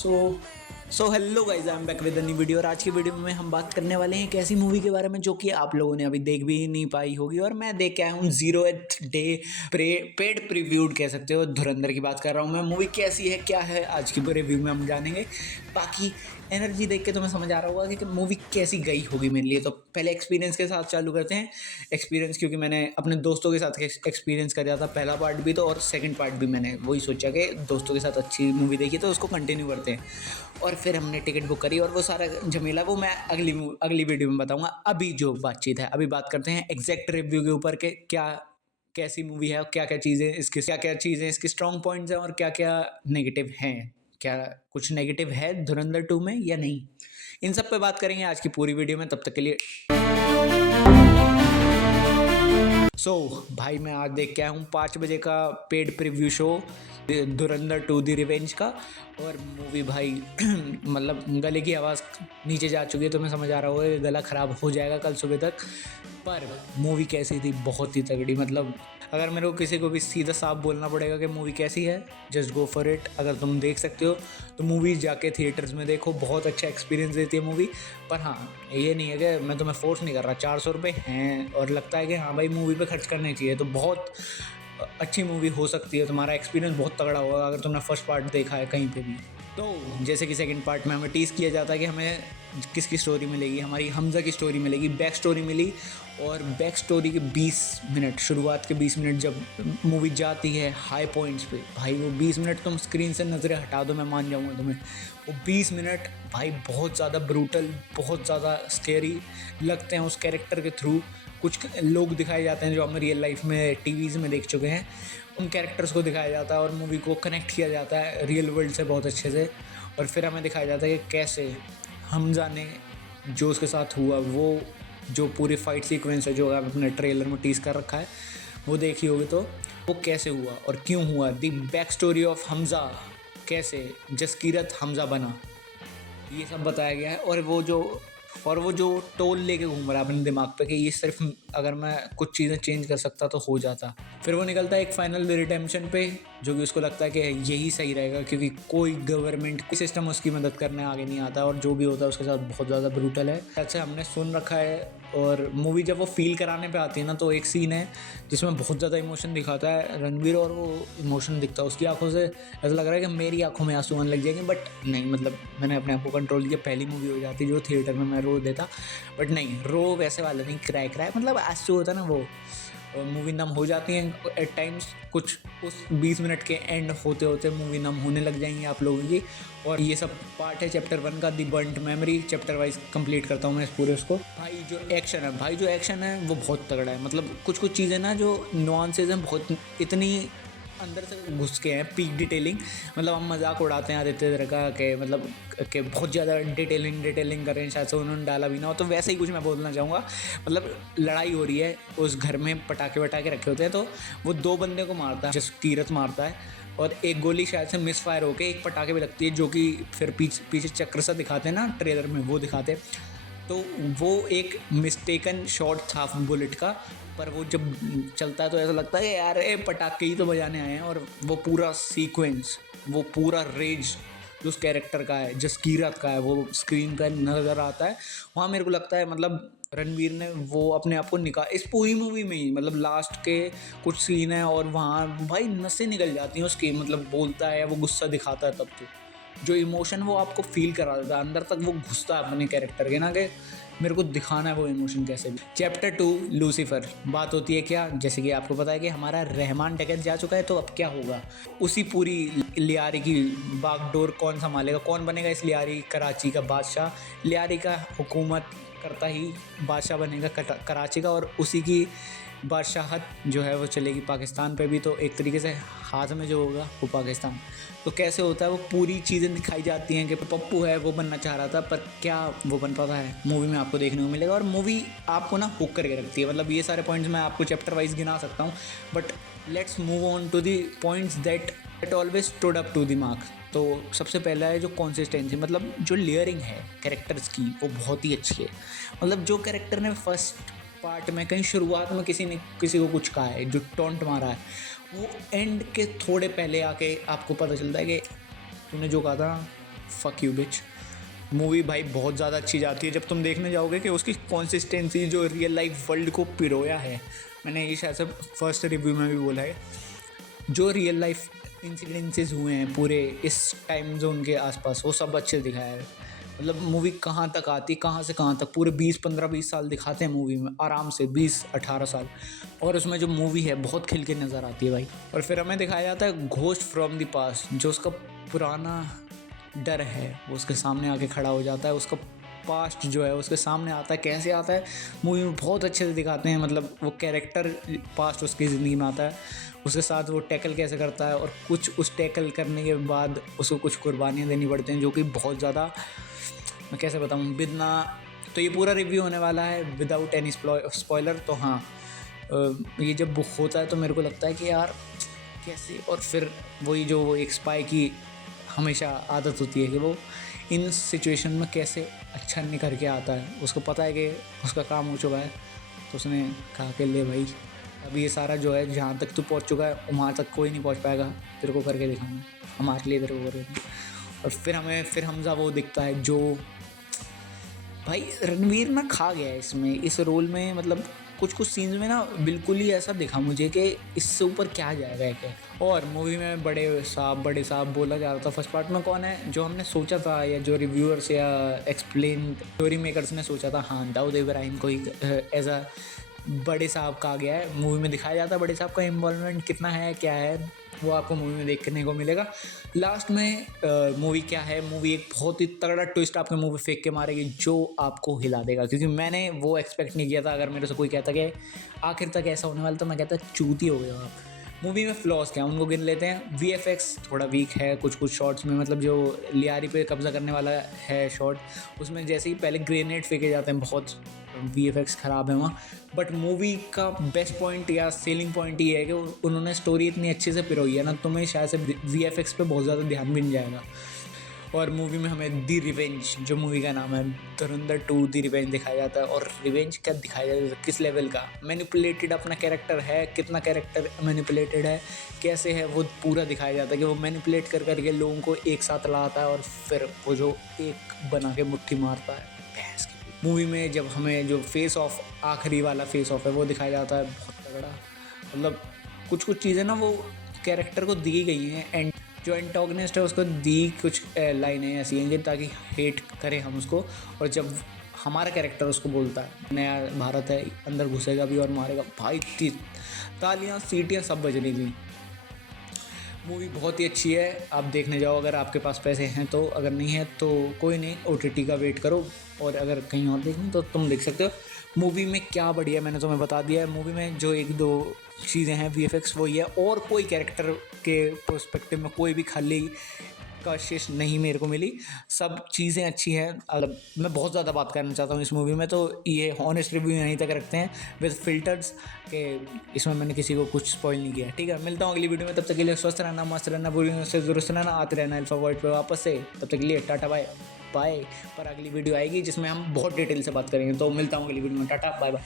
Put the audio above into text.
So hello guys, I am back with a new video. और आज की video में हम बात करने वाले हैं एक ऐसी मूवी के बारे में जो कि आप लोगों ने अभी देख भी नहीं पाई होगी और मैं देख के आया हूँ 0th डे पेड प्रीव्यूड कह सकते हो। धुरंधर की बात कर रहा हूँ मैं। मूवी कैसी है, क्या है, आज की रिव्यू में हम जानेंगे। बाकी एनर्जी देख के तुम्हें समझ आ रहा होगा कि मूवी कैसी गई होगी मेरे लिए। तो पहले एक्सपीरियंस के साथ चालू करते हैं। एक्सपीरियंस क्योंकि मैंने अपने दोस्तों के साथ एक्सपीरियंस कर था, पहला पार्ट भी तो और सेकंड पार्ट भी मैंने वही सोचा कि दोस्तों के साथ अच्छी मूवी देखी तो उसको कंटिन्यू करते हैं। और फिर हमने टिकट बुक करी और वो सारा झमेला वो मैं अगली वीडियो में बताऊंगा। अभी जो बातचीत है, अभी बात करते हैं एग्जैक्ट रिव्यू के ऊपर के क्या कैसी मूवी है और क्या क्या चीज़ें इसके स्ट्रॉन्ग पॉइंट्स हैं और क्या क्या नेगेटिव हैं। क्या कुछ नेगेटिव है धुरंधर 2 में या नहीं, इन सब पे बात करेंगे आज की पूरी वीडियो में। तब तक के लिए भाई मैं आज देख के आया हूँ 5 बजे का पेड प्रीव्यू शो धुरंधर 2 दी रिवेंज का। और मूवी भाई मतलब गले की आवाज़ नीचे जा चुकी है, तो मैं समझ आ रहा होगा कि गला ख़राब हो जाएगा कल सुबह तक। पर मूवी कैसी थी, बहुत ही तगड़ी। मतलब अगर मेरे को किसी को भी सीधा साफ बोलना पड़ेगा कि मूवी कैसी है, जस्ट गो फॉर इट। अगर तुम देख सकते हो तो मूवी जाके थिएटर्स में देखो, बहुत अच्छा एक्सपीरियंस देती है मूवी। पर हाँ, ये नहीं है कि मैं तुम्हें फोर्स नहीं कर रहा, 400 रुपये हैं और लगता है कि हाँ भाई मूवी पे खर्च करने चाहिए तो बहुत अच्छी मूवी हो सकती है। तुम्हारा एक्सपीरियंस बहुत तगड़ा होगा अगर तुमने फर्स्ट पार्ट देखा है कहीं पे भी। तो जैसे कि सेकंड पार्ट में हमें टीज़ किया जाता है कि हमें किसकी स्टोरी मिलेगी, हमारी हमजा की स्टोरी मिलेगी, बैक स्टोरी मिली। और बैक स्टोरी के 20 मिनट, शुरुआत के 20 मिनट जब मूवी जाती है हाई पॉइंट्स पे, भाई वो 20 मिनट तुम स्क्रीन से नज़रें हटा दो, मैं मान जाऊँगा तुम्हें। वो 20 मिनट भाई बहुत ज़्यादा ब्रूटल, बहुत ज़्यादा स्केरी लगते हैं उस कैरेक्टर के थ्रू। कुछ लोग दिखाए जाते हैं जो हम रियल लाइफ में टीवीज़ में देख चुके हैं, उन कैरेक्टर्स को दिखाया जाता है और मूवी को कनेक्ट किया जाता है रियल वर्ल्ड से बहुत अच्छे से। और फिर हमें दिखाया जाता है कि कैसे हमजा ने जो उसके साथ हुआ, वो जो पूरी फाइट सीक्वेंस है जो आप अपने ट्रेलर में टीज़ कर रखा है वो देखी होगी, तो वो कैसे हुआ और क्यों हुआ, दी बैक स्टोरी ऑफ हमजा, कैसे जसकीरत हमजा बना, ये सब बताया गया है। और वो जो टोल लेके घूम रहा है अपने दिमाग पे कि ये सिर्फ अगर मैं कुछ चीज़ें चेंज कर सकता तो हो जाता। फिर वो निकलता है एक फाइनल रिडेम्पशन पे, जो कि उसको लगता है कि यही सही रहेगा क्योंकि कोई गवर्नमेंट कोई सिस्टम उसकी मदद करने आगे नहीं आता और जो भी होता है उसके साथ बहुत ज़्यादा ब्रूटल है। ऐसे हमने सुन रखा है। और मूवी जब वो फील कराने पे आती है ना, तो एक सीन है जिसमें बहुत ज़्यादा इमोशन दिखाता है रणवीर, और वो इमोशन दिखता है उसकी आंखों से। ऐसा लग रहा है कि मेरी आंखों में आंसू आने लग जाएंगे, बट नहीं, मतलब मैंने अपने आप को कंट्रोल किया। पहली मूवी हो जाती जो थिएटर में मैं रो देता, बट नहीं, रो वैसे वाला नहीं, क्राई मतलब आंसू होता ना वो। मूवी नम हो जाती है एट टाइम्स, कुछ उस 20 मिनट के एंड होते होते मूवी नम होने लग जाएंगी आप लोगों की। और ये सब पार्ट है चैप्टर 1 का, the burnt memory. Chapter wise complete करता हूँ मैं इस पूरे उसको। भाई जो एक्शन है वो बहुत तगड़ा है। मतलब कुछ चीज़ें ना जो नुआंसेज हैं, बहुत इतनी अंदर से घुस के हैं, पीक डिटेलिंग। मतलब हम मजाक उड़ाते हैं आदित्य तरह का कि मतलब कि बहुत ज़्यादा डिटेलिंग कर रहे हैं, शायद से उन्होंने डाला भी ना हो, तो वैसे ही कुछ मैं बोलना चाहूँगा। मतलब लड़ाई हो रही है उस घर में, पटाखे वटाखे रखे होते हैं, तो वो 2 बंदे को मारता है, जसकीरत मारता है और एक गोली शायद से मिस फायर होकर एक पटाखे पे लगती है, जो कि फिर पीछे चक्र सा दिखाते हैं ना ट्रेलर में, वो दिखाते हैं। तो वो एक मिस्टेकन शॉट था बुलेट का, पर वो जब चलता है तो ऐसा लगता है कि यार ये पटाखे ही तो बजाने आए हैं। और वो पूरा सीक्वेंस, वो पूरा रेज जो उस कैरेक्टर का है, जसकीरत का है, वो स्क्रीन पर नज़र आता है। वहाँ मेरे को लगता है मतलब रणवीर ने वो अपने आप को इस पूरी मूवी में ही, मतलब लास्ट के कुछ सीन है और वहाँ भाई नसें निकल जाती हैं उसकी। मतलब बोलता है, वो गुस्सा दिखाता है, तब तो जो इमोशन वो आपको फील करा देता है, अंदर तक वो घुसता है अपने कैरेक्टर के ना, कि मेरे को दिखाना है वो इमोशन कैसे भी। Chapter 2 Lucifer. बात होती है क्या, जैसे कि आपको पता है कि हमारा रहमान डकैत जा चुका है, तो अब क्या होगा, उसी पूरी लियारी की बागडोर कौन संभालेगा, कौन बनेगा इस लियारी कराची का बादशाह। लियारी का हुकूमत करता ही बादशाह बनेगा कराची का, और उसी की बादशाहत जो है वो चलेगी पाकिस्तान पे भी। तो एक तरीके से हाथ में जो होगा वो पाकिस्तान। तो कैसे होता है, वो पूरी चीज़ें दिखाई जाती हैं कि पप्पू है वो बनना चाह रहा था, पर क्या वो बन पाता है, मूवी में आपको देखने को मिलेगा। और मूवी आपको ना हुक करके रखती है। मतलब ये सारे पॉइंट्स मैं आपको चैप्टर वाइज गिना सकता हूँ, but let's move on to the points that always stood up to the mark. तो सबसे पहला है जो कंसिस्टेंसी, मतलब जो लेयरिंग है कैरेक्टर्स की, वो बहुत ही अच्छी है। मतलब जो कैरेक्टर ने फर्स्ट पार्ट में कहीं शुरुआत में किसी ने किसी को कुछ कहा है, जो टॉन्ट मारा है, वो एंड के थोड़े पहले आके आपको पता चलता है कि तूने जो कहा था फक यू बिच। मूवी भाई बहुत ज़्यादा अच्छी जाती है जब तुम देखने जाओगे कि उसकी कंसिस्टेंसी जो रियल लाइफ वर्ल्ड को पिरोया है। मैंने ये शायद से फर्स्ट रिव्यू में भी बोला है, जो रियल लाइफ इंसिडेंसेस हुए हैं पूरे इस टाइम जोन के आसपास, वो सब अच्छे दिखाया है। मतलब मूवी कहाँ तक आती, कहाँ से कहाँ तक, पूरे 20-15-20 साल दिखाते हैं मूवी में आराम से, 20-18 साल। और उसमें जो मूवी है बहुत खिल के नज़र आती है भाई। और फिर हमें दिखाया जाता है घोस्ट फ्रॉम द पास्ट, जो उसका पुराना डर है वो उसके सामने आके खड़ा हो जाता है। उसका पास्ट जो है उसके सामने आता है, कैसे आता है मूवी में बहुत अच्छे से दिखाते हैं। मतलब वो कैरेक्टर पास्ट उसकी ज़िंदगी में आता है, उसके साथ वो टैकल कैसे करता है, और कुछ उस टैकल करने के बाद उसको कुछ कुर्बानियाँ देनी पड़ती हैं, जो कि बहुत ज़्यादा, मैं कैसे बताऊँ बिना। तो ये पूरा रिव्यू होने वाला है विदाउट एनी स्पॉइलर। तो हाँ, ये जब बुक होता है तो मेरे को लगता है कि यार कैसे। और फिर वही जो वो एक स्पाई की हमेशा आदत होती है कि वो इन सिचुएशन में कैसे अच्छा निकल के आता है। उसको पता है कि उसका काम हो चुका है, तो उसने कहा कि ले भाई, अभी ये सारा जो है जहाँ तक तू पहुँच चुका है वहाँ तक कोई नहीं पहुँच पाएगा, तेरे को करके दिखाऊंगा, हमारे लिए तेरे को करके। और फिर हमजा वो दिखता है जो भाई रणवीर ना खा गया है इसमें, इस रोल में। मतलब कुछ कुछ सीन्स में ना बिल्कुल ही ऐसा दिखा मुझे कि इससे ऊपर क्या जाएगा क्या। और मूवी में बड़े साहब बोला जा रहा था फर्स्ट पार्ट में, कौन है जो हमने सोचा था, या जो रिव्यूअर्स या एक्सप्लेन स्टोरी मेकर्स ने सोचा था, हाँ दाऊद इब्राहिम को ही एज अ बड़े साहब कहा गया है। मूवी में दिखाया जाता है बड़े साहब का इन्वॉल्वमेंट कितना है, क्या है, वो आपको मूवी में देखने को मिलेगा। लास्ट में मूवी क्या है, मूवी एक बहुत ही तगड़ा ट्विस्ट आपके मुंह पे फेंक के मारेगी जो आपको हिला देगा, क्योंकि मैंने वो एक्सपेक्ट नहीं किया था। अगर मेरे से कोई कहता कि आखिर तक ऐसा होने वाला, तो मैं कहता चूती हो गया आप। मूवी में फ्लॉज क्या, उनको गिन लेते हैं। वीएफएक्स थोड़ा वीक है कुछ शॉट्स में, मतलब जो लियारी पे कब्जा करने वाला है शॉट, उसमें जैसे ही पहले ग्रेनेड फेंके जाते हैं, बहुत वीएफएक्स ख़राब है वहाँ। बट मूवी का बेस्ट पॉइंट या सेलिंग पॉइंट ये है कि उन्होंने स्टोरी इतनी अच्छे से पिरोई है ना, तुम्हें शायद से वीएफएक्स पे बहुत ज़्यादा ध्यान भी नहीं जाएगा। और मूवी में हमें दी रिवेंज, जो मूवी का नाम है, धुरंधर 2 दी रिवेंज दिखाया जाता है। और रिवेंज क्या दिखाया जाता है, किस लेवल का मैनिपुलेटेड अपना कैरेक्टर है, कितना कैरेक्टर मैनिपुलेटेड है, कैसे है, वो पूरा दिखाया जाता है कि वो मैनिपुलेट कर करके लोगों को एक साथ लाता है और फिर वो जो एक बना के मुट्ठी मारता है। मूवी में जब हमें जो फेस ऑफ, आखिरी वाला फेस ऑफ है, वो दिखाया जाता है, बहुत तगड़ा। मतलब कुछ चीज़ें ना वो कैरेक्टर को दी गई हैं, एंड जो एंटागनिस्ट है उसको दी कुछ लाइनें ऐसी हैं ताकि हेट करें हम उसको। और जब हमारा कैरेक्टर उसको बोलता है नया भारत है, अंदर घुसेगा भी और मारेगा, भाई तालियां सीटियां सब बज रही थी। मूवी बहुत ही अच्छी है, आप देखने जाओ अगर आपके पास पैसे हैं तो, अगर नहीं है तो कोई नहीं, ओटीटी का वेट करो। और अगर कहीं और देखना तो तुम देख सकते हो। मूवी में क्या बढ़िया मैंने तुम्हें बता दिया है। मूवी में जो 1-2 चीज़ें हैं वीएफएक्स वही है, और कोई कैरेक्टर के पर्सपेक्टिव में कोई भी खाली कशिश नहीं मेरे को मिली, सब चीज़ें अच्छी हैं। अगर मैं बहुत ज़्यादा बात करना चाहता हूँ इस मूवी में, तो ये ऑनेस्ट रिव्यू यहीं तक रखते हैं विद फिल्टर्स के, इसमें मैंने किसी को कुछ स्पॉइल नहीं किया। ठीक है, मिलता हूँ अगली वीडियो में, तब तक के लिए स्वस्थ रहना, मस्त रहना, बुरी से दुरुस्त रहना, आते रहना अल्फा वर्ल्ड पे वापस से। तब तक के लिए टाटा बाय बाय। पर अगली वीडियो आएगी जिसमें हम बहुत डिटेल से बात करेंगे, तो मिलता हूँ अगली वीडियो में, टाटा बाय बाय।